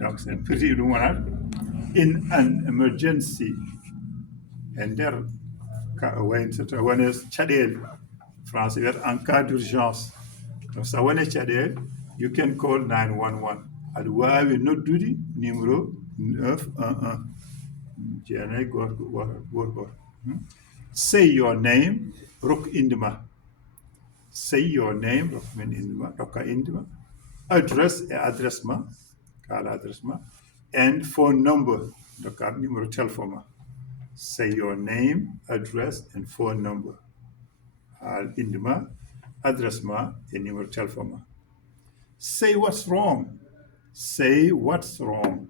donc sen firti ɗum wonat in an emergency e nder waynta wone caɗele français wiyata en cas d'urgence donc so wone caɗele you can call 911 aɗa wawi noddude numéro 911 jeenayyi goto say your name rokku indema say your name rokku men indema rokka indema address e adresse ma kala adresse ma and phone number dokka numéro téléphone ma say your name address and phone number haal indema adresse ma e numéro téléphone ma say what's wrong say what's wrong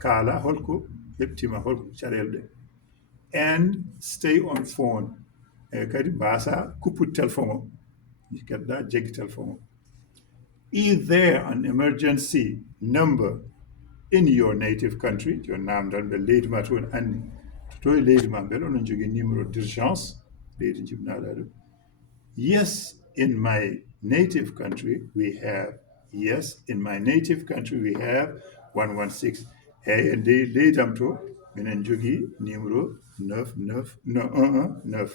kala holko heptima holko caɗele ɗe and stay on phone kadi mbasa kuppude téléphone o kedda jeggi téléphone o is there an emergency number in your native country jo namdal ɓe leydi ma toon anni to e leydi ma beele onon jogui numéro d'urgence leydi jibinaɗa ɗum yes in my native country we have yes in my native country we have 116 eyyi e nde leydam to minen jogui numéro 119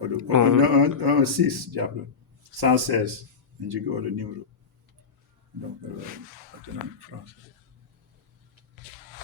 oɗo 116 jabɗo 116 min jogui oɗo numéro donc en français